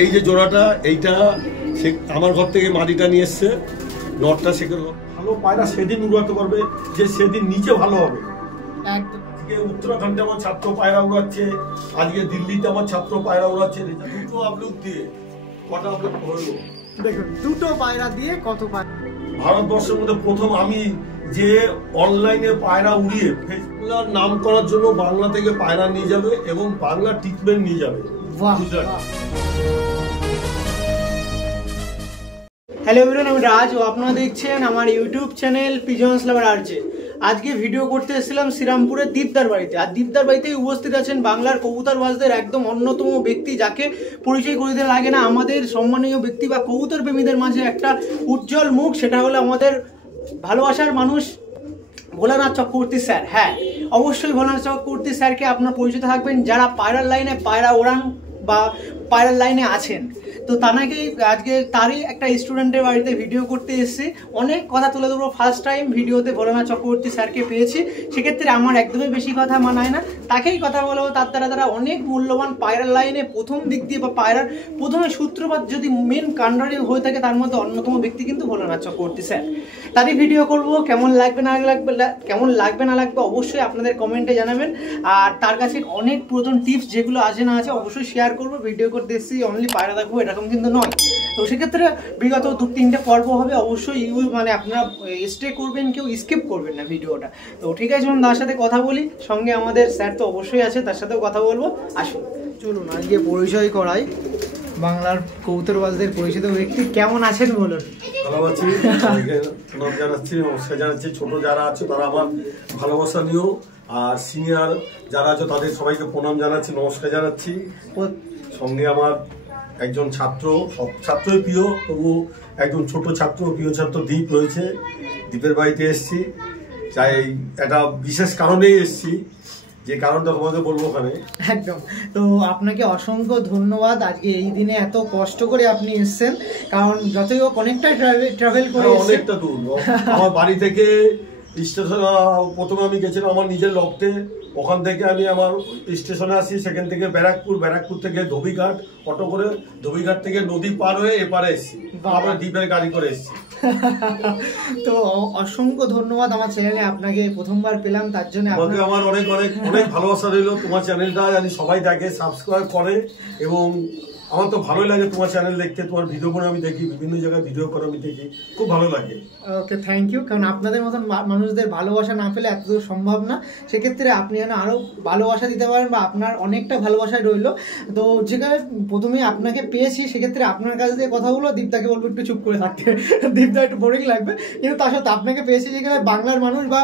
এই যে জোড়াটা, এইটা আমার ঘর থেকে মাটিটা নিয়ে এসছে, নটটা সেখানে ভালো পায়রা সেদিন উড়াতে পারবে যে সেদিন নিচে ভালো হবে। আজকে উত্তরাখণ্ডে আমার ছাত্র পায়রা উড়াচ্ছে, আজকে দিল্লিতে আমার ছাত্র পায়রা উড়াচ্ছে। দুটো আপলোড দিয়ে কটা আপলোড করবো দেখুন, দুটো পায়রা দিয়ে কত পায়রা। ভারতবর্ষের মধ্যে প্রথম আমি যে অনলাইনে পায়রা উড়িয়ে ফেসবুকের নাম করার জন্য বাংলা থেকে পায়রা নিয়ে যাবে এবং বাংলা ট্রিটমেন্ট নিয়ে যাবে। হ্যালো এভরিওয়ান, আমি রাজ ও আপনারা দেখছেন আমার ইউটিউব চ্যানেল পিজনস লাভার আরজে। আজকে ভিডিও করতে এসেছিলাম শ্রীরামপুরের দীপদার বাড়িতে। আর দীপদার বাড়িতে উপস্থিত আছেন বাংলার কবুতরবাজদের একদম অন্যতম ব্যক্তি, যাকে পরিচয় করে দিতে লাগে না। আমাদের সম্মানীয় ব্যক্তি বা কবুতর প্রেমীদের মাঝে একটা উজ্জ্বল মুখ, সেটা হলো আমাদের ভালোবাসার মানুষ ভোলানাথ চক্রবর্তী স্যার। হ্যাঁ, অবশ্যই ভোলানাথ চক্রবর্তী স্যারকে আপনার পরিচিত থাকবেন যারা পায়রার লাইনে পায়রা ওড়ান বা পায়রার লাইনে আছেন। তো তানাকেই আজকে তারই একটা স্টুডেন্টের বাড়িতে ভিডিও করতে এসেছি, অনেক কথা তুলে ধরবো। ফার্স্ট টাইম ভিডিওতে ভোলানাথ চক্রবর্তী স্যারকে পেয়েছি, সেক্ষেত্রে আমার একদমই বেশি কথা মানায় না, তাকেই কথা বলবো। তার দ্বারা অনেক মূল্যবান পায়রার লাইনে প্রথম দিক দিয়ে বা পায়রার প্রথমে সূত্রপাত যদি মেন কান্ডারি হয়ে থাকে তার মধ্যে অন্যতম ব্যক্তি কিন্তু ভোলানাথ চক্রবর্তী স্যার। তারই ভিডিও করব, কেমন লাগবে না লাগবে অবশ্যই আপনাদের কমেন্টে জানাবেন। আর তার কাছে অনেক পুরাতন টিপস যেগুলো আছে না আছে অবশ্যই শেয়ার করবো। ভিডিও করতে এসেছি অনলি পায়রা দেখবো এরকম কিন্তু নয়। তো সেক্ষেত্রে বিগত 2-3টে পর্ব হবে, অবশ্যই মানে আপনারা স্টে করবেন, কেউ স্কিপ করবেন না ভিডিওটা। তো ঠিক আছে, তার সাথে কথা বলি। সঙ্গে আমাদের স্যার তো অবশ্যই আছে, তার সাথেও কথা বলবো। আসুন, চলুন আজকে পরিচয় করাই বাংলার কবুতরবাজদের পরিচিত ব্যক্তি। কেমন আছেন বলুন? ভালো আছি, জানাচ্ছি, নমস্কার জানাচ্ছি। ছোট যারা আছে তারা আমার ভালোবাসা নিও, আর সিনিয়র যারা আছে তাদের সবাইকে প্রণাম জানাচ্ছি, নমস্কার জানাচ্ছি। সঙ্গে আমার একজন ছাত্র, সব ছাত্রই প্রিয়, তবু একজন ছোট ছাত্র, প্রিয় ছাত্র দীপ রয়েছে। দীপের বাড়িতে এসছি, চাই একটা বিশেষ কারণেই এসছি, যে কারণটা তোমাকে বলবো ওখানে। একদম। তো আপনাকে অসংখ্য ধন্যবাদ, আজকে এই দিনে এত কষ্ট করে আপনি এসেছেন, কারণ যতই হোক অনেকটা ট্রাভেল করে, অনেকটা দূর। আমার বাড়ি থেকে স্টেশন প্রথমে আমি গেছিলাম আমার নিজের লফটে, ওখান থেকে আমি আমার স্টেশনে আসি, সেখান থেকে ব্যারাকপুর থেকে ধোবিঘাট অটো করে, ধোবিঘাট থেকে নদী পার হয়ে এপারে এসেছি, আমরা দ্বীপের গাড়ি করে এসেছি। তো অসংখ্য ধন্যবাদ, আমার চ্যানেলে আপনাকে প্রথমবার পেলাম, তার জন্য আমার অনেক অনেক অনেক ভালোবাসা রইল। তোমার চ্যানেলটা জানি সবাই দেখে, সাবস্ক্রাইব করে, এবং আমার তো ভালোই লাগে তোমার চ্যানেল দেখতে। তোমার ভিডিওগুলো আমি দেখি, বিভিন্ন জায়গায় ভিডিও করে আমি দেখি, খুব ভালো লাগে। ওকে, থ্যাংক ইউ। কারণ আপনাদের মতন মানুষদের ভালোবাসা না পেলে এত দূর সম্ভব না। সেক্ষেত্রে আপনি যেন আরও ভালোবাসা দিতে পারেন, বা আপনার অনেকটা ভালোবাসায় রইল। তো যেখানে প্রথমে আপনাকে পেয়েছি, সেক্ষেত্রে আপনার কাছ দিয়ে কথাগুলো দীপদাকে বলবো একটু চুপ করে থাকতে, দীপদা একটু বোরিং লাগবে। কিন্তু তার সাথে আপনাকে পেয়েছি যেখানে বাংলার মানুষ বা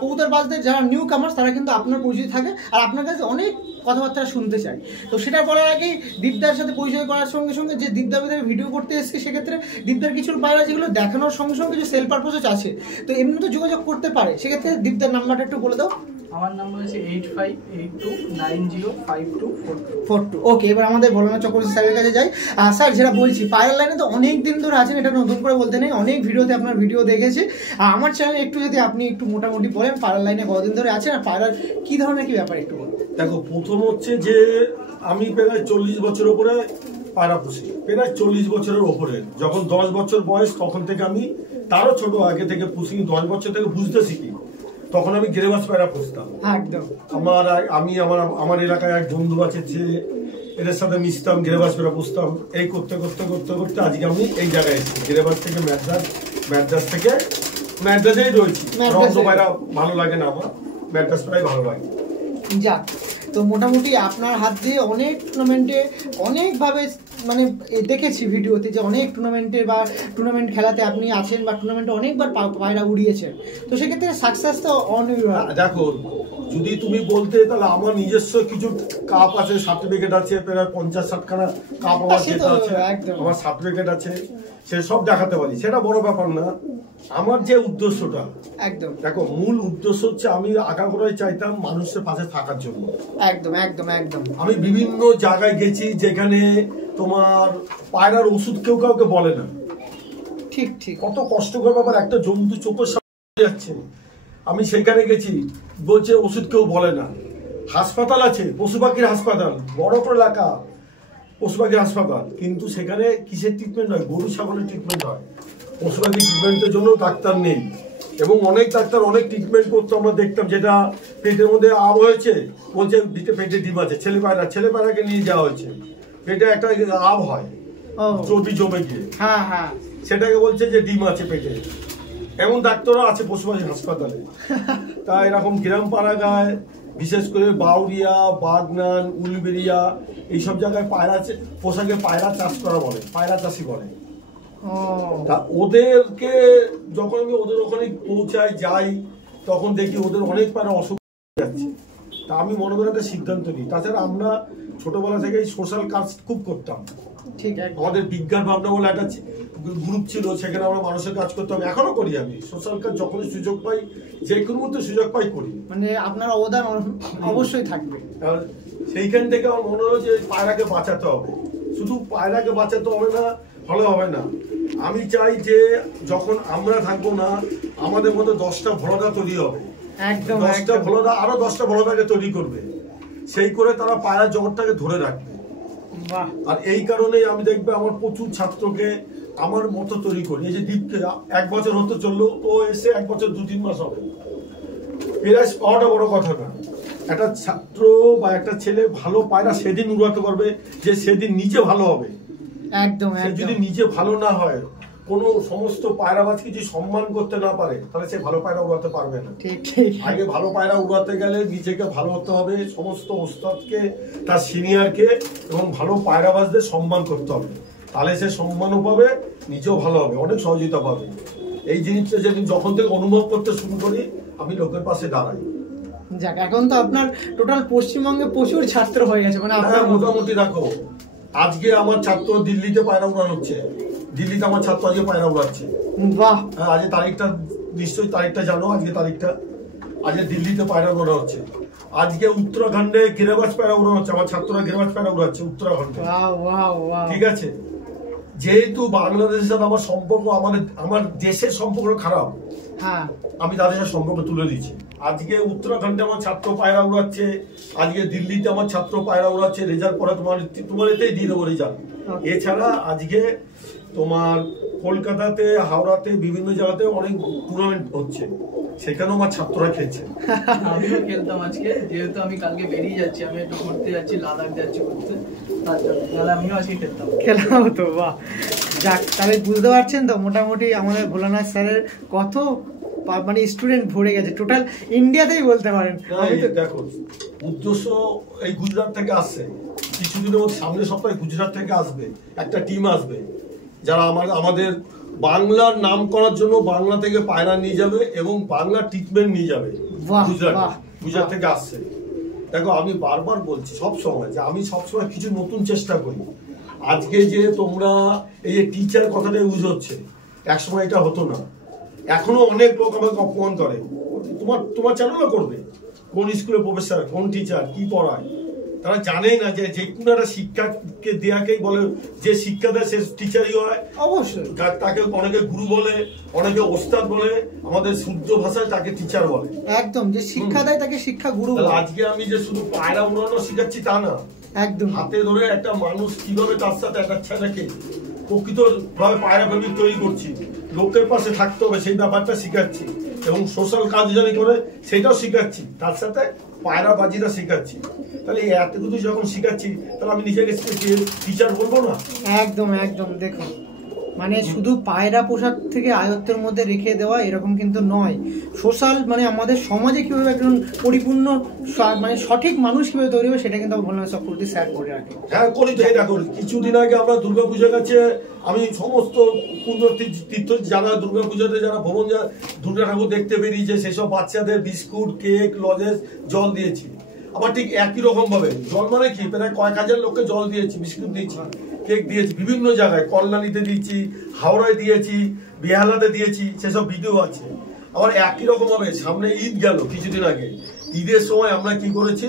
কবুতরবাজদের যারা নিউ কামার্স তারা কিন্তু আপনার পরিচিত থাকে, আর আপনার কাছে অনেক কথাবার্তা শুনতে চাই। তো সেটা বলার আগেই দীপদার সাথে পরিচয় করার সঙ্গে সঙ্গে যে দীপদার ভিডিও করতে এসেছি, সেক্ষেত্রে দীপদার কিছু পায়রা যেগুলো দেখানোর সঙ্গে সঙ্গে কিছু সেল পারপোজ আছে, তো এমনি তো যোগাযোগ করতে পারে। সেক্ষেত্রে দীপদার নাম্বারটা একটু বলে দাও। আমার নাম্বার হচ্ছে 8582905242। ওকে, এবার আমাদের ভোলানাথ চক্রবর্তী স্যারের কাছে যাই। স্যার, যেটা বলছি, পায়রার লাইনে তো অনেক দিন ধরে আছেন, এটা নতুন করে বলতে নেই, অনেক ভিডিওতে আপনার ভিডিও দেখেছি। আমার চ্যানেলে একটু যদি আপনি একটু মোটামুটি বলেন পায়রার লাইনে কতদিন ধরে আছেন, আর পায়রার কি ধরনের কি ব্যাপার একটু বলুন। দেখো, প্রথম হচ্ছে যে আমি প্রায় 40 বছরের উপরে পায়রা পুষি, প্রায় 40 বছরের ওপরে। যখন 10 বছর বয়স তখন থেকে আমি, তারও ছোট আগে থেকে পুষি, 10 বছর থেকে বুঝতে শিখি। তখন আমি গিরিবাজ পায়রা পুষতাম। একদম। আমার এলাকায় এক বন্ধু আছে, যে এদের সাথে মিশতাম, গিরিবাজ পায়রা পুষতাম। এই করতে করতে করতে করতে আজকে আমি এই জায়গায় এসেছি। গিরিবাজ থেকে ম্যাড্রাসেই রয়েছি। রংস পায়রা ভালো লাগে না আমার, ম্যাড্রাস পায়রাই ভালো লাগে। যাক, তো মোটামুটি আপনার হাত দিয়ে অনেক টুর্নামেন্টে অনেকভাবে মানে দেখেছি ভিডিওতে যে অনেক টুর্নামেন্ট খেলাতে আপনি আছেন, বা টুর্নামেন্টে অনেকবার পায়রা উড়িয়েছেন। তো সেক্ষেত্রে সাকসেস তো অনিবার্য। দেখো, যদি তুমি বলতে, তাহলে আমার নিজস্ব কিছু কাপ আছে, সার্টিফিকেট আছে, প্রায় 50-60খানা কাপ আমার যেটা আছে, আমার সার্টিফিকেট আছে, সেসব দেখাতে পারি। সেটা বড় ব্যাপার না। আমার যে উদ্দেশ্যটা, একদম দেখো, মূল উদ্দেশ্য হচ্ছে আমি আগাগোড়াই চাইতাম মানুষের পাশে থাকার জন্য। একদম একদম একদম। আমি বিভিন্ন জায়গায় গেছি যেখানে তোমার পায়রার ওষুধ কেউ কাউকে বলে না। ঠিক ঠিক, কত কষ্টকর ব্যাপার, একটা জন্তু চোখের সামনে যাচ্ছে, আমি সেখানে গেছি, বলছে ওষুধ কেউ বলে না। হাসপাতাল আছে, পশু পাখির হাসপাতাল, বড় করে এলাকা, পশুপাখি হাসপাতাল, কিন্তু সেখানে কিসের ট্রিটমেন্ট হয়? গরু ছাগলের ট্রিটমেন্ট হয়। পশুপাখি ট্রিটমেন্টের জন্য ডাক্তার নেই, এবং অনেক ডাক্তার অনেক ট্রিটমেন্ট করতো আমরা দেখতাম। যেটা পেটের মধ্যে আব হয়েছে, বলছে পেটে ডিম আছে, ছেলে পায়রাকে নিয়ে যাওয়া হয়েছে, পেটে একটা আব হয় চর্বি জমে গিয়ে, সেটাকে বলছে যে ডিম আছে পেটে। এমন ডাক্তারও আছে পশুপাখি হাসপাতালে। তা এরকম গ্রাম পাড়া গায়ে, বিশেষ করে বাউরিয়া, বাগনান, উলবেরিয়া, এইসব জায়গায় পোশাকে পায়রা চাষ করা বলে, পায়রা চাষি বলে। তা ওদেরকে যখন আমি ওদের ওখানে পৌঁছাই যাই, তখন দেখি ওদের অনেক পায়রা অসুখ যাচ্ছে। তা আমি মনে করে একটা সিদ্ধান্ত নিই। তাছাড়া আমরা ছোটবেলা থেকেই সোশ্যাল কাজ খুব করতাম। ঠিক, আমাদের বিজ্ঞান ভাবনা বলে একটা গ্রুপ ছিল, সেখানে আমরা মানুষের কাজ করতাম, এখনো করি। আমি সোশ্যাল কাজ যখনই সুযোগ পাই, যে কোনো মুহূর্তে সুযোগ পাই করি। মানে আপনার অবদান অবশ্যই থাকবে। সেইখান থেকে আমার মনে হলো যে পায়রাকে বাঁচাতে হবে। শুধু পায়রাকে বাঁচাতে হবে না, ভালো হবে না। আমি চাই যে যখন আমরা থাকবো না, আমাদের মধ্যে 10টা ভোলাদা তৈরি হবে। একদম 10টা ভোলাদা আরো 10টা ভোলাদাকে তৈরি করবে, সেই করে তারা পায়রা জগৎটাকে ধরে রাখবে। আর এই কারণেই আমি দেখবে আমার প্রচুর ছাত্রকে আমার মতো তৈরি করি। এই যে দীপকে 1 বছর হতে চললো, ও এসে 1 বছর 2-3 মাস হবে। প্রাইজ পাওয়াটা বড় কথা না। একটা ছাত্র বা একটা ছেলে ভালো পায়রা সেদিন উড়াতে পারবে যে সেদিন নিজে ভালো হবে। একদম, যদি নিজে ভালো না হয়, কোনো সমস্ত পায়রাবাজকে যদি সম্মান করতে না পারে, তাহলে সে ভালো পায়রা উড়াতে পারবে না। আগে ভালো পায়রা উড়াতে গেলে নিজেকে ভালো হতে হবে, সমস্ত ওস্তাদকে, তার সিনিয়রকে এবং ভালো পায়রাবাজদের সম্মান করতে হবে। তাহলে সে সম্মানও পাবে, নিজেও ভালো হবে, অনেক সহযোগিতা পাবে। এই জিনিসটা যেদিন যখন থেকে অনুভব করতে শুরু করি, আমি লোকের পাশে দাঁড়াই। যাক, এখন তো আপনার টোটাল পশ্চিমবঙ্গে প্রচুর ছাত্র হয়ে গেছে। মানে আপনার মোটামুটি দেখো, আজকে আমার ছাত্র দিল্লিতে পায়রা উড়ানো হচ্ছে, দিল্লিতে আমার ছাত্র আজকে পায়রা উড়াচ্ছে। বাহ, আজকে তারিখটা নিশ্চয়ই তারিখটা জানো, আজকে তারিখটা, আজকে দিল্লিতে পায়রা উড়ানো হচ্ছে। আজকে উত্তরাখণ্ডে গিরিবাজ পায়রা উড়ানো হচ্ছে, আমার ছাত্ররা গিরিবাজ পায়রা উড়াচ্ছে উত্তরাখণ্ডে। ঠিক আছে, যেহেতু বাংলাদেশের সাথে আমার সম্পর্ক, আমার দেশের সম্পর্ক খারাপ, আমি তাদের সাথে সম্পর্ক তুলে দিচ্ছি। আজকে উত্তরাখণ্ডে আমার ছাত্র পায়রা উড়াচ্ছে, আজকে দিল্লিতে আমার ছাত্র পায়রা উড়াচ্ছে। রেজাল্ট পরে তোমার এতেই দিয়ে দেবো রেজাল্ট। এছাড়া আজকে তোমার কলকাতাতে, হাওড়াতে, বিভিন্ন জায়গাতে অনেক টুর্নামেন্ট হচ্ছে, সেখানেও আমার ছাত্ররা খেলছে। আমিও খেলতাম আজকে, যেহেতু আমি কালকে বেরিয়ে যাচ্ছি, আমি একটু ঘুরতে যাচ্ছি, লাদাখ যাচ্ছি ঘুরতে, তার জন্য তাহলে আমিও আজকে খেলা হতো। বাহ, যাক, তাহলে বুঝতে পারছেন তো মোটামুটি আমাদের ভোলানাথ স্যারের কত মানে স্টুডেন্ট ভরে গেছে, টোটাল ইন্ডিয়াতেই বলতে পারেন। দেখো, উদ্দেশ্য এই গুজরাট থেকে আসছে, কিছুদিনের মধ্যে সামনের সপ্তাহে গুজরাট থেকে আসবে একটা টিম, আসবে যারা আমাদের বাংলার নাম করার জন্য বাংলা থেকে পায়রা নিয়ে যাবে এবং বাংলা ট্রিটমেন্ট নিয়ে যাবে। গুজরাট থেকে আসছে। দেখো, আমি বারবার বলছি সব সময় যে আমি সবসময় কিছু নতুন চেষ্টা করি। আজকে যে তোমরা এই যে টিচার কথাটা ইউজ হচ্ছে, একসময় এটা হতো না। এখনো অনেক লোক আমাকে অপমান করে, তোমার চ্যানেলও করবে, কোন স্কুলের প্রফেসর, কোন টিচার, কি পড়ায়। তারা জানেই না যে কোনো একটা শিক্ষাকে দেয়াকেই বলে, যে শিক্ষা দেয় সে টিচারই হয়। অবশ্যই তাকে অনেকে গুরু বলে, অনেকে ওস্তাদ বলে, আমাদের শুদ্ধ ভাষায় তাকে টিচার বলে। একদম, যে শিক্ষা দেয় তাকে শিক্ষা গুরু। আজকে আমি যে শুধু পায়রা উড়ানো শিখাচ্ছি তা না, একদম হাতে ধরে একটা মানুষ কিভাবে তার সাথে একটা ছেলেকে প্রকৃত ভাবে পায়রা প্রেমিক তৈরি করছি, লোকের পাশে থাকতে হবে সেই ব্যাপারটা শিখাচ্ছি, এবং সোশ্যাল কাজ জানি করে সেটাও শিখাচ্ছি, তার সাথে পায়রা বাজিটা শিখাচ্ছি। তাহলে এত কিছু যখন শিখাচ্ছি, তাহলে আমি নিজেকে টিচার বলবো না? একদম একদম। দেখুন, মানে শুধু পায়রা পোশাক থেকে আয়ত্তের মধ্যে রেখে দেওয়া এরকম কিন্তু নয়। সোশ্যাল মানে আমাদের সমাজে কিভাবে একজন পরিপূর্ণ মানে সঠিক মানুষ কিভাবে তৈরি হবে, সেটা কিন্তু ভোলানাথ চক্রবর্তী স্যার করে রাখে। হ্যাঁ, করি তো। এটা করি। কিছুদিন আগে আমরা দুর্গাপূজা গেছে, আমি সমস্ত পুণ্য তীর্থ যারা দুর্গাপূজাতে যারা ভ্রমণ দুর্গা ঠাকুর দেখতে বেরিয়েছে, সেসব বাচ্চাদের বিস্কুট, কেক, লজেস, জল দিয়েছি। আবার ঠিক একই রকম ভাবে জল মানে কি, প্রায় কয়েক হাজার লোককে জল দিয়েছি, বিস্কুট দিয়েছি, কেক দিয়েছি, বিভিন্ন জায়গায় কল্যাণীতে দিয়েছি, হাওড়ায় দিয়েছি, বেহালাতে দিয়েছি, সেসব ভিডিও আছে। আবার একই রকম ভাবে সামনে ঈদ গেল কিছুদিন আগে, ঈদের সময় আমরা কি করেছি,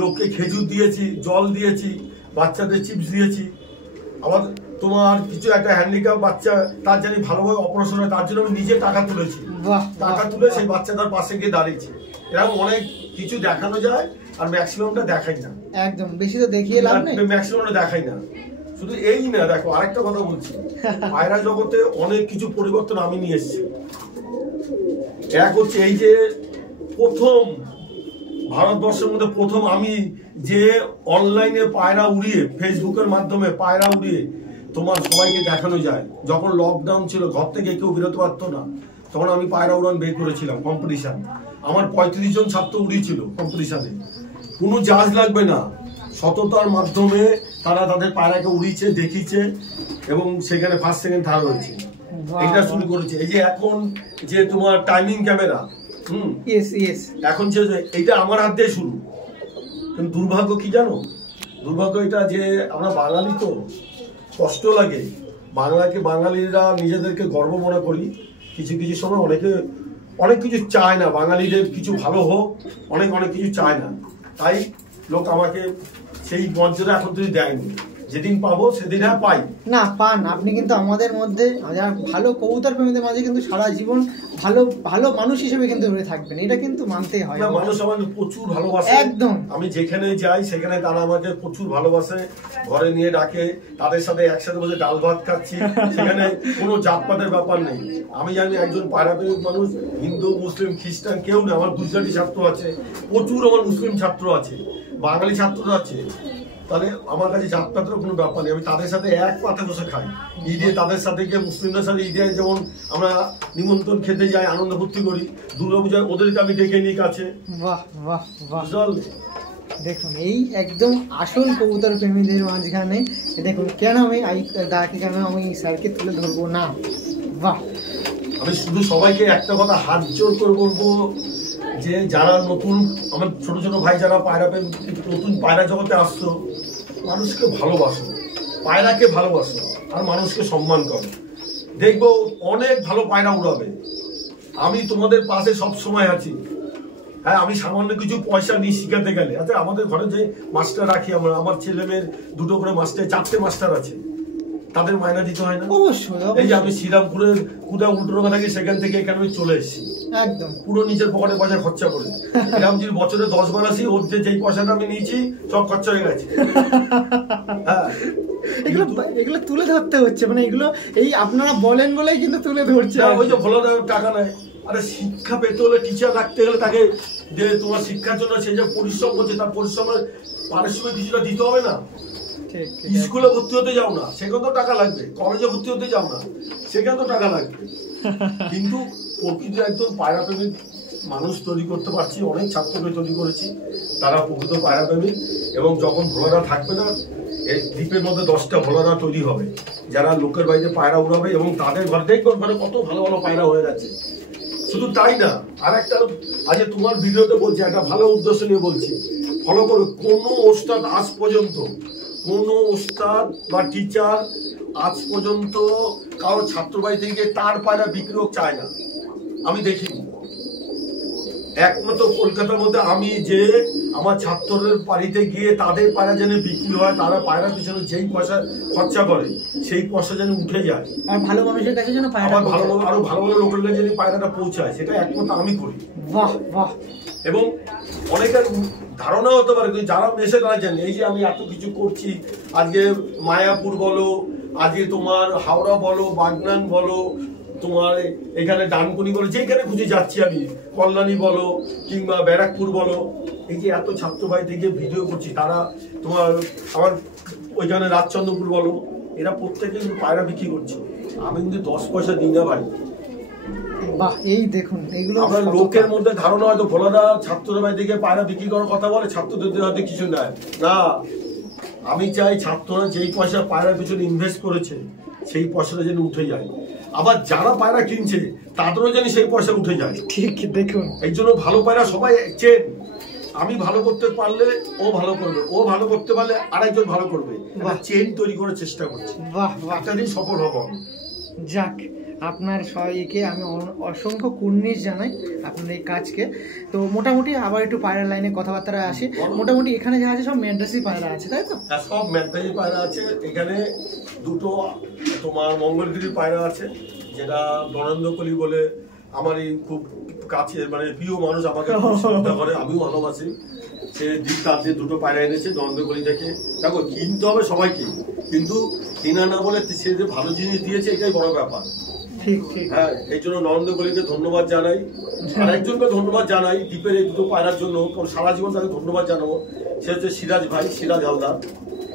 লোককে খেজুর দিয়েছি, জল দিয়েছি, বাচ্চাদের চিপস দিয়েছি। আবার তোমার কিছু একটা হ্যান্ডিক্যাপ বাচ্চা, তার জানি ভালোভাবে অপারেশন হয়, তার জন্য আমি নিজে টাকা তুলেছি, টাকা তুলে সেই বাচ্চাটার পাশে গিয়ে দাঁড়িয়েছি। এরকম অনেক কিছু দেখানো যায়, আর ম্যাক্সিমামটা দেখাই না। একদম, বেশি তো দেখিয়ে লাভ নেই, ম্যাক্সিমামটা দেখাই না। শুধু এই না, দেখো আরেকটা কথা বলছি, পায়রা জগতে অনেক কিছু পরিবর্তন আমি নিয়ে এসেছি। এক হচ্ছে এই যে প্রথম ভারতবর্ষের মধ্যে প্রথম আমি যে অনলাইনে পায়রা উড়িয়ে, ফেসবুকের মাধ্যমে পায়রা উড়িয়ে তোমার সবাইকে দেখানো যায়। যখন লকডাউন ছিল, ঘর থেকে কেউ বেরোতে পারতো না, তখন আমি পায়রা উড়ান বের করেছিলাম কম্পিটিশন। আমার 35 জন ছাত্র উড়িয়েছিল কম্পিটিশনে, কোনো জাজ লাগবে না, সততার মাধ্যমে তারা তাদের পায়রাকে উড়িয়েছে, দেখিয়েছে এবং সেখানে ফার্স্ট সেকেন্ড থার্ড হয়েছে। এটা শুরু করেছে। এই যে এখন যে তোমার টাইমিং ক্যামেরা, এখন যে এইটা আমার হাত দিয়ে শুরু। কিন্তু দুর্ভাগ্য কি জানো, দুর্ভাগ্য এটা যে আমরা বাঙালি তো কষ্ট লাগে, বাঙালিরা নিজেদেরকে গর্ব মনে করি, কিছু কিছু সময় অনেক কিছু চায় না, বাঙালিদের কিছু ভালো হোক, অনেক কিছু চায় না। তাই লোক আমাকে সেই মর্যাদা এখন তুই দেয়নি, যেদিন পাবো সেদিন পাই না পান। আপনি কিন্তু আমাদের মধ্যে যারা ভালো কবুতর প্রেমীদের মাঝে কিন্তু সারা জীবন ভালো ভালো মানুষ হিসেবে কিন্তু রয়ে থাকবেন, এটা কিন্তু মানতেই হয়। মানুষ আমাকে প্রচুর ভালোবাসে, একদম। আমি যেখানে যাই সেখানে তারা আমাকে প্রচুর ভালোবাসে, ঘরে নিয়ে ডাকে, তাদের সাথে একসাথে বসে ডাল ভাত খাচ্ছি, সেখানে কোনো জাতপাতের ব্যাপার নেই। আমি জানি একজন পায়রাপ্রেমিক মানুষ, হিন্দু মুসলিম খ্রিস্টান কেউ নেই। আমার গুজরাটি ছাত্র আছে, প্রচুর আমার মুসলিম ছাত্র আছে, বাঙালি ছাত্র আছে। তাহলে আমার কাছে জাতপাতের কোনো ব্যাপার নেই, আমি তাদের সাথে এক পাতে বসে খাই। ঈদে তাদের সাথে গিয়ে, মুসলিমদের সাথে ঈদে যেমন আমরা নিমন্ত্রণ খেতে যাই, আনন্দ ফুর্তি করি, দুর্গাপূজায় ওদেরকে আমি ডেকে নিই কাছে। বাহ বাহ বাহ, দেখুন এই একদম আসল কবুতর প্রেমীদের মাঝখানে দেখুন কেন আমি স্যারকে তুলে ধরবো না। বাহ, আমি শুধু সবাইকে একটা কথা হাত জোর করে বলবো যে যারা নতুন, আমার ছোট ছোট ভাই যারা নতুন পায়রা জগতে আসছো, মানুষকে ভালোবাসো, পায়রাকে ভালোবাসো, আর মানুষকে সম্মান করো, দেখবো অনেক ভালো পায়রা উড়াবে। আমি তোমাদের পাশে সব সময় আছি। হ্যাঁ, আমি সামান্য কিছু পয়সা নিই শিখাতে গেলে। আচ্ছা, আমাদের ঘরে যে মাস্টার রাখি আমরা, আমার ছেলে মেয়ের 2টো করে মাস্টার, 4টে মাস্টার আছে, তাদের মায়না দিতে হয় না? অবশ্যই। এই যে আমি শ্রীরামপুরের কুদা উল্টোরোগা থাকি, সেখান থেকে এখানে আমি চলে এসেছি একদম পুরো নিজের পকেটে পয়সা খরচা করে। রামজির বছরে 10 বার আসি, ওর যেই পয়সাটা আমি নিয়েছি সব খরচা হয়ে গেছে। হ্যাঁ, এগুলো তুলে ধরতে হচ্ছে, মানে এগুলো এই আপনারা বলেন বলেই কিন্তু তুলে ধরছে। ওই যে ভালো টাকা নেয়। আরে শিক্ষা পেতে হলে, টিচার রাখতে গেলে তাকে যে তোমার শিক্ষার জন্য সে যে পরিশ্রম করছে, তার পরিশ্রমের পারিশ্রমিক কিছুটা দিতে হবে না? স্কুলে ভর্তি হতে যাও না, সেখানে তো টাকা লাগবে। কলেজে ভর্তি হতে যাও না, সেখানে তো টাকা লাগবে। কিন্তু প্রকৃত একদম পায়রাপ্রেমিক মানুষ তৈরি করতে পারছি, অনেক ছাত্রকে তৈরি করেছি, তারা প্রকৃত পায়রাপ্রেমিক। এবং যখন ভোলারা থাকবে না, এই দ্বীপের মধ্যে 10টা ভোলারা তৈরি হবে, যারা লোকের বাড়িতে পায়রা উড়াবে এবং তাদের ঘরে দেখবেন ঘরে কত ভালো ভালো পায়রা হয়ে গেছে। শুধু তাই না, আর একটা আজকে তোমার ভিডিওতে বলছি, একটা ভালো উদ্দেশ্য নিয়ে বলছি, ফলো করবে। কোনো ওস্তাদ আজ পর্যন্ত, কোনো ওস্তাদ বা টিচার আজ পর্যন্ত কারো ছাত্র বাড়িতে গিয়ে তার পায়রা বিক্রি হোক চায় না, আমি দেখিনি। একমাত্র কলকাতার মধ্যে আমি যে আমার ছাত্রদের বাড়িতে গিয়ে তাদের পায়রা যেন বিক্রি হয়, তারা পায়রার পিছনে যেই পয়সা খরচা করে সেই পয়সা যেন উঠে যায়, আর ভালো মানুষের কাছে যেন পায়রা, আরো ভালো ভালো লোকের কাছে যেন পায়রাটা পৌঁছায়, সেটা একমাত্র আমি করি। বাহ বাহ। এবং অনেকের ধারণা হতে পারে, কিন্তু যারা এসে তারা জানে এই যে আমি এত কিছু করছি। আজকে মায়াপুর বলো, আজকে তোমার হাওড়া বলো, বাগনান বলো, তোমার এখানে ডানকুনি বলো, যেখানে খুঁজে যাচ্ছি আমি, কল্যাণী বলো কিংবা ব্যারাকপুর বলো, এই যে এত ছাত্র ভাই থেকে ভিডিও করছি, তারা তোমার আমার ওইখানে রাজচন্দ্রপুর বলো, এরা প্রত্যেকে কিন্তু পায়রা বিক্রি করছে, আমি কিন্তু 10 পয়সা দিই না ভাই। বাহ, এই দেখুন এইগুলো আমরা লোকের মধ্যে ধারণা হয়তো ভোলাদা ছাত্রদের বাড়ি থেকে পায়রা বিক্রি করার কথা বলে, ছাত্রদের হয়তো কিছু নেয় না। আমি চাই ছাত্ররা যেই পয়সা পায়রার পিছনে ইনভেস্ট করেছে সেই পয়সাটা যেন উঠে যায়, আবার যারা পায়রা কিনছে তাদেরও যেন সেই পয়সা উঠে যায়। ঠিক, দেখুন এই জন্য ভালো পায়রা সবাই চেন। আমি ভালো করতে পারলে ও ভালো করবে, ও ভালো করতে পারলে আরেকজন ভালো করবে, চেন তৈরি করার চেষ্টা করছি। বাহ, একটা দিন সফল হব। যাক, আপনার সবাইকে আমি অসংখ্য কুর্নিশ জানাই আপনার এই কাজকে। তো মোটামুটি আবার একটু পায়রা লাইনে কথাবার্তা আসি। মোটামুটি এখানে যা আছে সব ম্যাড্রাসি পায়রা আছে, তাই তো? সব ম্যাড্রাসি পায়রা আছে। এখানে 2টো তোমার মঙ্গলগিরি পায়রা আছে, যেটা নরেন্দ্রকলি বলে আমার এই খুব কাছের মানে প্রিয় মানুষ, আমাকে খুব শ্রদ্ধা করে, আমিও ভালোবাসি। সে তার যে 2টো পায়রা এনেছে নরেন্দ্রকলি থেকে। দেখো, কিনতে হবে সবাইকে, কিন্তু কিনা না বলে সে যে ভালো জিনিস দিয়েছে এটাই বড় ব্যাপার। ঠিক ঠিক। হ্যাঁ, এই জন্য নরেন্দ্রকলিকে ধন্যবাদ জানাই, আর একজনকে ধন্যবাদ জানাই দ্বীপের এই দুটো পায়রার জন্য, সারা জীবন তাকে ধন্যবাদ জানাবো। সে হচ্ছে সিরাজ ভাই, সিরাজ হালদার।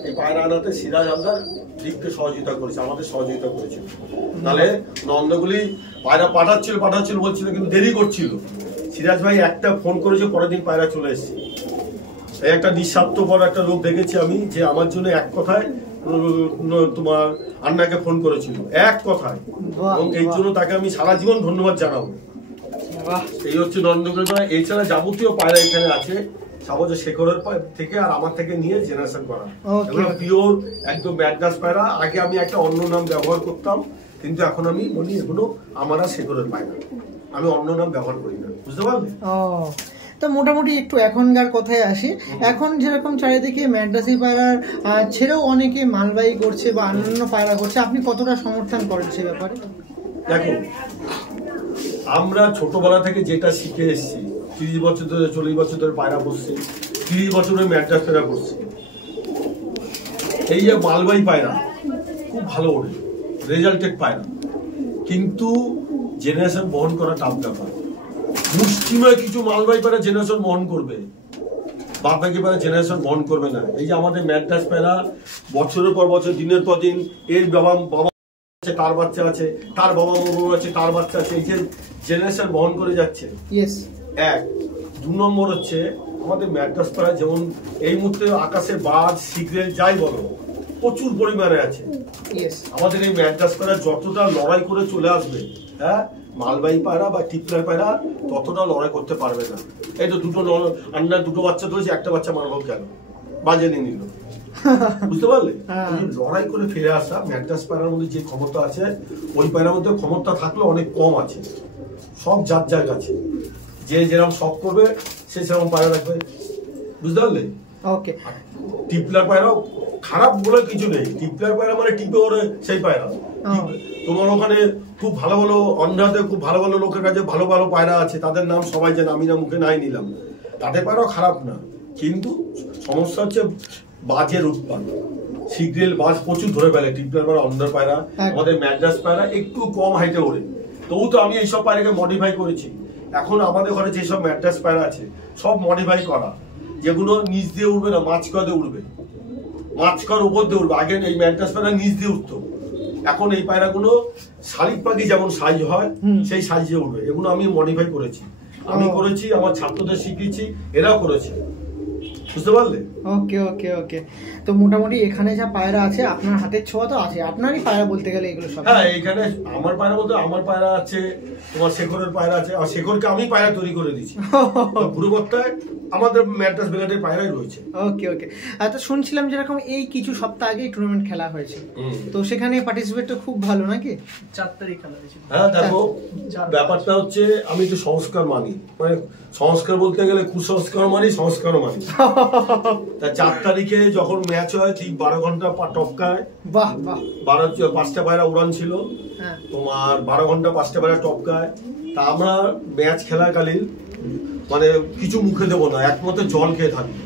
এই পায়রা আনাতে সিরাজ হালদার দ্বীপকে সহযোগিতা করেছে, আমাদের সহযোগিতা করেছিল। তাহলে নরেন্দ্রকলি পায়রা পাঠাচ্ছিল বলছিল, কিন্তু দেরি করছিল। সিরাজ ভাই একটা ফোন করেছে, পরের দিন পায়রা চলে এসেছে। এই একটা নিঃস্বার্থপর একটা লোক দেখেছি আমি, যে আমার জন্য এক কথায় তোমার আন্নাকে ফোন করেছিল, এক কথায়। এবং এই জন্য তাকে আমি সারা জীবন ধন্যবাদ জানাবো। এই হচ্ছে নরেন্দ্রকলি পায়রা। এছাড়া যাবতীয় পায়রা এখানে আছে সবজ শেখরের থেকে আর আমার থেকে নিয়ে জেনারেশন করা, এগুলো পিওর একদম ম্যাড্রাস পায়রা। আগে আমি একটা অন্য নাম ব্যবহার করতাম, কিন্তু এখন আমি বলি এগুলো আমার শেখরের পায়রা, আমি অন্য নাম ব্যবহার করি না, বুঝতে পারলে? তো মোটামুটি একটু এখনকার কথায় আসি। এখন যেরকম চারিদিকে ম্যাড্রাসি পায়রার ছেড়েও অনেকে মালবাহী করছে বা অন্যান্য পায়রা করছে, আপনি কতটা সমর্থন করেন সে ব্যাপারে? দেখো, আমরা ছোটবেলা থেকে যেটা শিখে এসেছি, 30 বছর ধরে 40 বছর ধরে পায়রা বসছে, 30 বছরের ম্যাড্রাস পায়রা করছে। এই যে মালবাহী পায়রা খুব ভালো ওঠে, রেজাল্টেড পায়রা, কিন্তু জেনারেশন বহন করা টাফ ব্যাপার। মুষ্টিময় কিছু মালবাহী পায়রা জেনারেশন বহন করবে, বাদ বাকি পায়রা জেনারেশন বহন করবে না। এই যে আমাদের ম্যাড্রাস পায়রা বছরের পর বছর, দিনের পর দিন, এর বাবা তার বাচ্চা আছে, তার বাবা মা আছে, তার বাচ্চা আছে, এই যে জেনারেশন বহন করে যাচ্ছে। এক 2 নম্বর হচ্ছে আমাদের ম্যাড্রাস পায়রা, যেমন এই মুহূর্তে আকাশে বাজ সিগরেল যাই বলো প্রচুর পরিমাণে আছে। আমাদের এই ম্যাড্রাস পায়রা যতটা লড়াই করে চলে আসবে, হ্যাঁ, মালবাহী পায়রা বা টিপলার পায়রা ততটা লড়াই করতে পারবে না। এই তো দুটো বাচ্চা ধরেছে, একটা বাচ্চা মারভ গেল, বাজে নিয়ে নিল, বুঝতে পারলে? লড়াই করে ফিরে আসা ম্যাড্রাস পায়রার মধ্যে যে ক্ষমতা আছে, ওই পায়রার মধ্যে ক্ষমতা থাকলে অনেক কম আছে। সব যার যার কাছে, যে যেরকম শখ করবে সে সেরকম পায়রা রাখবে, বুঝতে পারলে? টিপলার পায়রাও খারাপ বলে কিছু নেই, টিপলার পায়রা মানে টিপে ওরে সেই পায়রা। তোমার ওখানে খুব ভালো ভালো অন্ধ্রাতে খুব ভালো ভালো লোকের কাছে ভালো ভালো পায়রা আছে, তাদের নাম সবাই জানে, আমি না মুখে নাই নিলাম, তাদের পায়রাও খারাপ না। কিন্তু সমস্যা হচ্ছে বাজের উৎপাদ, সিগরেল বাজ প্রচুর ধরে ফেলে টিপলার পায়রা, অন্ধ্র পায়রা। আমাদের ম্যাড্রাস পায়রা একটু কম হাইটে ওড়ে, তবু তো আমি এইসব পায়রাকে মডিফাই করেছি। এখন আমাদের ঘরে যেসব ম্যাড্রাস পায়রা আছে সব মডিফাই করা, যেগুলো নিচ দিয়ে উঠবে না, মাঝকর দিয়ে উঠবে, মাঝকর উপর দিয়ে উঠবে। আগে এই ম্যাড্রাস পায়রা নিচ দিয়ে উঠতো, এখন এই পায়রাগুলো শালিক পাখি যেমন সাইজ হয় সেই সাইজে উঠবে। এগুলো আমি মডিফাই করেছি, আমি করেছি, আমার ছাত্রদের শিখিয়েছি, এরাও করেছে, বুঝতে পারলে? ওকে। তো মোটামুটি এখানে যা পায়রা আছে আপনার হাতের ছোঁয়া তো আছে, আপনারই পায়রা বলতে গেলে এগুলো সব। হ্যাঁ, এখানে আমার পায়রা বলতে আমার পায়রা আছে, তোমার শেখরের পায়রা আছে, আর শেখরকে আমি পায়রা তৈরি করে দিচ্ছি। পুরোবর্তায় আমাদের ম্যাড্রাস ব্রিগেডের পায়রাই রয়েছে। ওকে। তো শুনছিলাম যেরকম এই কিছু সপ্তাহ আগে টুর্নামেন্ট খেলা হয়েছে, তো সেখানে পার্টিসিপেট তো খুব ভালো নাকি? 4 তারিখ খেলা হয়েছিল। হ্যাঁ, দেখো ব্যাপারটা হচ্ছে আমি একটু সংস্কার মানি, মানে সংস্কার বলতে গেলে কুসংস্কার মানি, সংস্কারও মানি। তা 4 তারিখে যখন ম্যাচ হয় ঠিক 12 ঘন্টা টপকায়, 5টা পায়রা উড়ান ছিল, তোমার 12 ঘন্টা 5টা পায়রা টপকায়। তা আমরা ম্যাচ খেলাকালীন মানে কিছু মুখে দেবো না, একমাত্র জল খেয়ে থাকবো।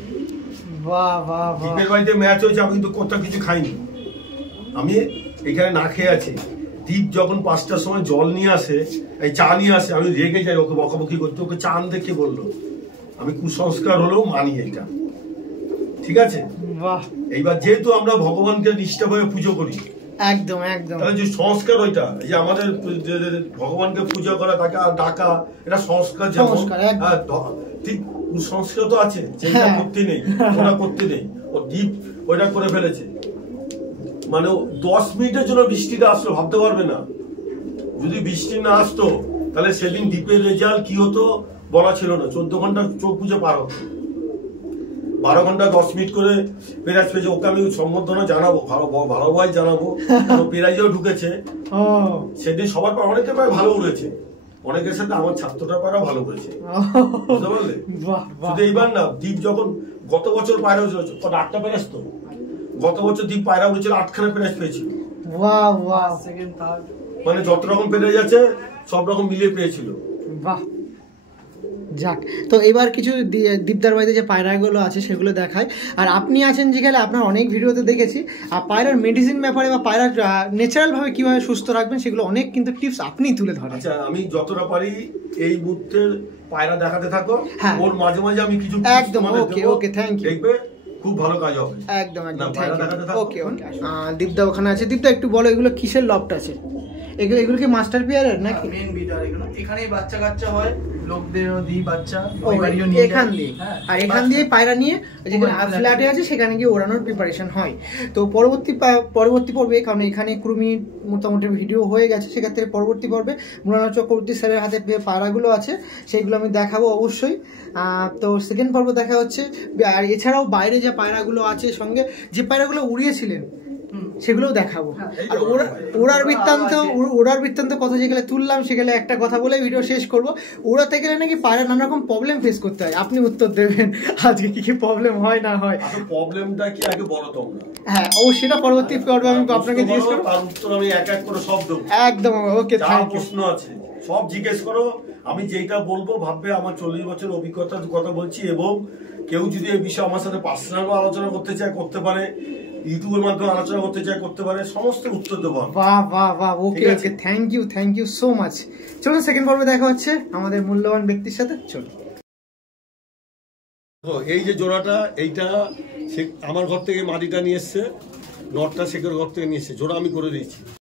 দ্বীপের বাড়িতে ম্যাচ হয়েছে, আমি কিন্তু কোথাও কিছু খাইনি, আমি এখানে না খেয়ে আছি। দ্বীপ যখন 5টার সময় জল নিয়ে আসে, এই চা নিয়ে আসে, আমি রেগে যাই, ওকে বকাবকি করতে, ওকে চা আনতে কে বললো? আমি কুসংস্কার হলেও মানি এটা, ঠিক আছে? এইবার যেহেতু আমরা ভগবানকে নিষ্ঠাভাবে পুজো করি, একদম তাহলে যে সংস্কার ওইটা, এই যে আমাদের ভগবানকে পূজা করা, তাকে ডাকা, এটা সংস্কার। যেমন ঠিক কুসংস্কার তো আছে, যেটা করতে নেই, ওটা করতে নেই। ও দ্বীপ ওইটা করে ফেলেছে, মানে 10 মিনিটের জন্য বৃষ্টিটা আসলো, ভাবতে পারবে না। যদি বৃষ্টি না আসতো তাহলে সেদিন দ্বীপের রেজাল্ট কি হতো বলা ছিল না। 14 ঘন্টা চোখ বুঝে পার হতো, 12 ঘন্টা 10 মিনিট করে প্রাইজ পেয়েছে। ওকে আমি সম্বর্ধনা জানাবো, ভালোভাবে জানাবো, প্রাইজেও ঢুকেছে সেদিন। সবার পর অনেকে প্রায় ভালো উড়েছে, অনেকের সাথে আমার ছাত্রটা পায়রা ভালো করেছে, বুঝতে পারলে? শুধু এইবার না, দ্বীপ যখন গত বছর পায়রা হয়েছিল 8টা প্রাইজ, তো গত বছর দ্বীপ পায়রা উড়েছিল 8খানা প্রাইজ পেয়েছিল। মানে যত রকম প্রাইজ আছে সব রকম মিলিয়ে পেয়েছিল। যাক, তো এবার কিছু দীপদার বাড়িতে যে পায়রাগুলো আছে সেগুলো দেখায়। আর আপনি আছেন যেখানে আপনার অনেক ভিডিওতে দেখেছি, আর পায়রার মেডিসিন ব্যাপারে বা পায়রার ন্যাচারালভাবে কীভাবে সুস্থ রাখবেন সেগুলো অনেক কিন্তু টিপস আপনিই তুলে ধরেন। আচ্ছা, আমি যতটা পারি এই মুহূর্তে পায়রা দেখাতে থাকো, হ্যাঁ। ওর মাঝে মাঝে আমি কিছু একদম, ওকে থ্যাংক ইউ, দেখবে খুব ভালো কাজ হবে। একদম থ্যাংক ইউ, ওকে। দীপদা ওখানে আছে। দীপদা একটু বলো এগুলো কিসের লফট আছে? এগুলো কি মাস্টার পিয়ারের নাকি? মেন বিটার এগুলো, এখানেই বাচ্চা কাচ্চা হয়, লোকদেরও দিই বাচ্চা, এখান দিয়ে, আর এখান দিয়ে পায়রা নিয়ে যেখানে ফ্ল্যাটে আছে সেখানে গিয়ে ওড়ানোর প্রিপারেশন হয়। তো পরবর্তী পর্বে, কারণ এখানে কুড়ি মোটামুটি ভিডিও হয়ে গেছে, সেক্ষেত্রে পরবর্তী পর্বে মুরানা চক্রবর্তী স্যারের হাতে যে পায়রাগুলো আছে সেইগুলো আমি দেখাবো অবশ্যই। তো সেকেন্ড পর্ব দেখা হচ্ছে। আর এছাড়াও বাইরে যে পায়রাগুলো আছে, সঙ্গে যে পায়রাগুলো উড়িয়েছিলেন সেগুলোও দেখাবো। আর ওড়ার বৃত্তান্ত কথা যেগুলো তুললাম সেগুলো একটা কথা বলে ভিডিও শেষ করব। ওড়াতে গেলে নাকি পায়রা নানা রকম প্রবলেম ফেস করতে হয়, আপনি উত্তর দেবেন আজকে কি কি প্রবলেম হয় না হয়। প্রবলেমটা কি আগে বলো তোমরা? হ্যাঁ, সেটা পরবর্তী পর্বে আমি আপনাকে জিজ্ঞেস করব, তার উত্তর আমি এক এক করে সব দেবো। একদম ওকে, থ্যাংক ইউ। প্রশ্ন আছে সব জিজ্ঞেস করো, আমি যেটা বলবো ভাববে আমার 40 বছর অভিজ্ঞতার কথা বলছি। এবং কেউ যদি এই বিষয়ে আমার সাথে পার্সোনাল আলোচনা করতে চায় করতে পারে, ইউটিউবের মাধ্যমে আলোচনা করতে চায় করতে পারে, সমস্ত উত্তর দেবো। বাহ, okay thank you so much. চলুন সেকেন্ড পর্বে দেখা হচ্ছে আমাদের মূল্যবান ব্যক্তির সাথে। চলুন। এই যে জোড়াটা, এইটা আমার ঘর থেকে মাদিটা নিয়ে এসছে, নটটা শেখের ঘর থেকে নিয়ে এসছে, জোড়া আমি করে দিয়েছি।